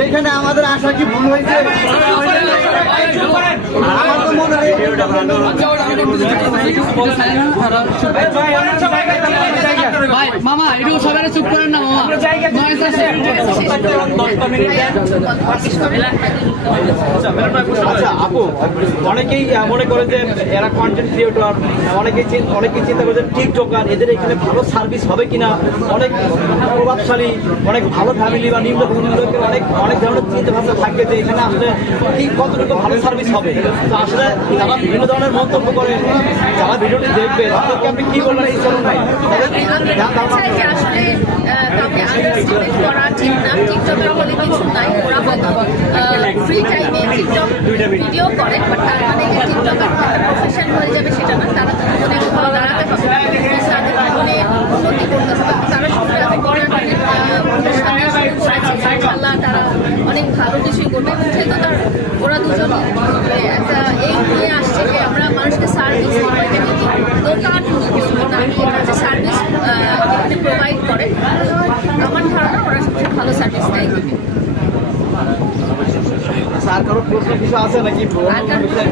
এইখানে আমাদের আশা কি ভুল হয়েছে? আমার তো মনে হয় মামা একটু সবাই চুপ করেন না মামা নয়েজ আছে আচ্ছা আপু অনেকেই মনে করে যে এরা কন্টেন্ট ক্রিয়েটর অনেকেই অনেকেই চিন্তা করে যে টিকটকার এদের এখানে ভালো সার্ভিস হবে কিনা অনেক প্রভাবশালী অনেক ভালো ফ্যামিলি বা নিম্ন অনেক অনেক ধরনের চিন্তা ভাবনা থাকবে যে এখানে আসলে কি কতটুকু ভালো সার্ভিস হবে তো আসলে যারা বিভিন্ন ধরনের মন্তব্য করে যারা ভিডিওটি দেখবে তাদেরকে আপনি কি বলবেন এই চলুন ভাই আসলে কাউকে আন্ডারস্টিমেট করা ঠিক না, টিকটকের বলে ওরা হয়তো ফ্রি টাইমে টিকটক ভিডিও করে বাট তার মানে প্রফেশন হয়ে যাবে সেটা তারা তো তারা অনেক ভালো কিছুই করবে যেহেতু তার, ওরা দুজন মানে একটা এই নিয়ে আসছে যে আমরা মানুষকে সার্ভিস দোকান কিছু না যে সার্ভিস এখানে প্রোভাইড করে আমার ধারণা ওরা সবচেয়ে ভালো সার্ভিস দেয় স্যার কারও প্রশ্ন কিছু আছে নাকি?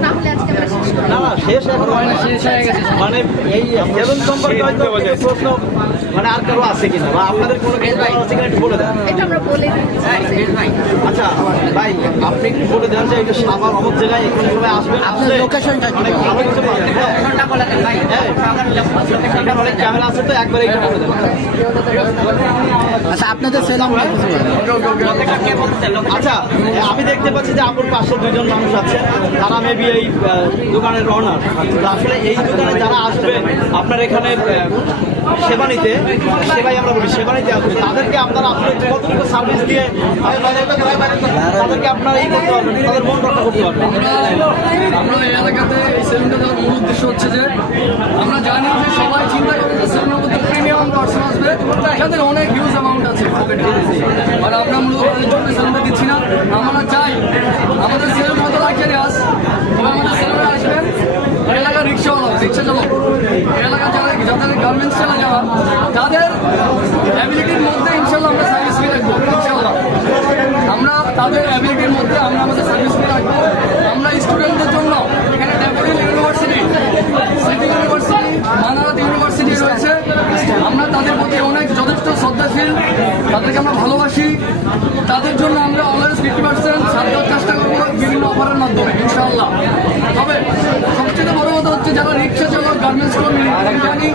না হলে আজকে আমরা শেষ করি না না শেষ এখন হয় না। শেষ হয়ে গেছে মানে এই সেভেন সম্পর্কে হয়তো প্রশ্ন মানে আর কারও আছে কিনা? বা আপনাদের কোনো আছে কিনা একটু বলে দেন। এটা আমরা বলে আচ্ছা ভাই আপনি একটু বলে দেন যে এটা সাবার অমুক জায়গায় আসবেন আসলে লোকেশনটা অনেক ভালো কিছু পাবেন হ্যাঁ। এখানে অনেক ক্যামেরা আছে তো একবার এইটা আচ্ছা আপনাদের সেলাম আচ্ছা আমি দেখতে পাচ্ছি যে আপুর পাশে দুজন মানুষ আছে। তারা মেবি এই দোকানের রনার আসলে এই দোকানে যারা আসবে আপনার এখানে সেবা নিতে সেবাই আমরা বলি সেবা নিতে আসবে। তাদেরকে আপনারা আসলে কতটুকু সার্ভিস দিয়ে তাদেরকে আপনারা এই করতে পারবেন তাদের মন রক্ষা করতে পারবেন। আমরা এই এলাকাতে এই সেলুনটা দেওয়ার মূল উদ্দেশ্য হচ্ছে যে আমরা জানি যে সবাই চিন্তা করে যে সেলুনের মধ্যে প্রিমিয়াম পার্সন আসবে অনেক হিউজ অ্যামাউন্ট আছে আর আমরা মূলত তাদের জন্য সেলুনটা দিচ্ছি না। আমরা চাই আমাদের সেলুন হয়তো লাক্সারি আস। আমাদের সেলুনে আসবেন এলাকার রিক্সাওয়ালা রিক্সা চালক এলাকার যারা যাদের গার্মেন্টস চালা যাওয়া তাদের অ্যাবিলিটির মধ্যে ইনশাল্লাহ আমরা সার্ভিস ফি রাখব ইনশাল্লাহ আমরা তাদের অ্যাবিলিটির মধ্যে আমরা আমাদের সার্ভিস ফি রাখব আমরা স্টুডেন্টদের জন্য এখানে Daffodil University City University Manarat University রয়েছে আমরা তাদের প্রতি অনেক যথেষ্ট শ্রদ্ধাশীল তাদেরকে আমরা ভালোবাসি, তাদের জন্য আমরা অলওয়েজ ফিফটি পার্সেন্ট দেওয়ার চেষ্টা করব বিভিন্ন অফারের মাধ্যমে, ইনশাআল্লাহ। তবে সবচেয়ে বড় কথা হচ্ছে যারা রিক্সা চালক গার্মেন্টস কর্মী জানি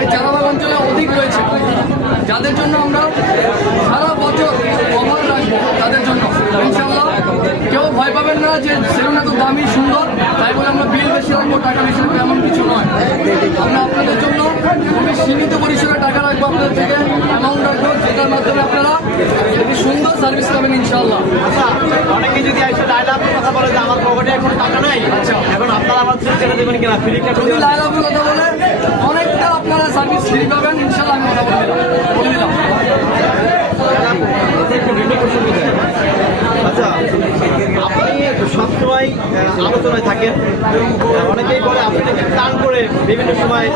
এই চারাবাগ অঞ্চলে অধিক রয়েছে, যাদের জন্য আমরা সারা বছর অফার রাখব তাদের জন্য। ইনশাআল্লাহ, কেউ ভয় পাবেন না যে সেরুন এত দামি, সুন্দর, তাই বলে আমরা বিল বেশি রাখব, টাকা বেশি রাখব এমন কিছু নয়। আমরা আপনাদের জন্য খুবই সীমিত পরিসরে টাকা রাখব আপনাদের থেকে অ্যামাউন্ট রাখব যেটার মাধ্যমে আপনারা একটি সুন্দর সার্ভিস পাবেন ইনশাআল্লাহ আচ্ছা অনেকে যদি এসে ডায়লগের কথা বলে যে আমার পকেটে এখন টাকা নাই আচ্ছা। এখন আপনারা আমার ফ্রি ছেড়ে দেবেন কিনা? ফ্রি টাকা যদি কথা অনেকটা আপনারা সার্ভিস ফ্রি পাবেন ইনশাআল্লাহ আমি কথা বলে দিলাম। আচ্ছা আপনি সবসময় আলোচনায় থাকেন অনেকেই বলে আপনি টান করে বিভিন্ন সময়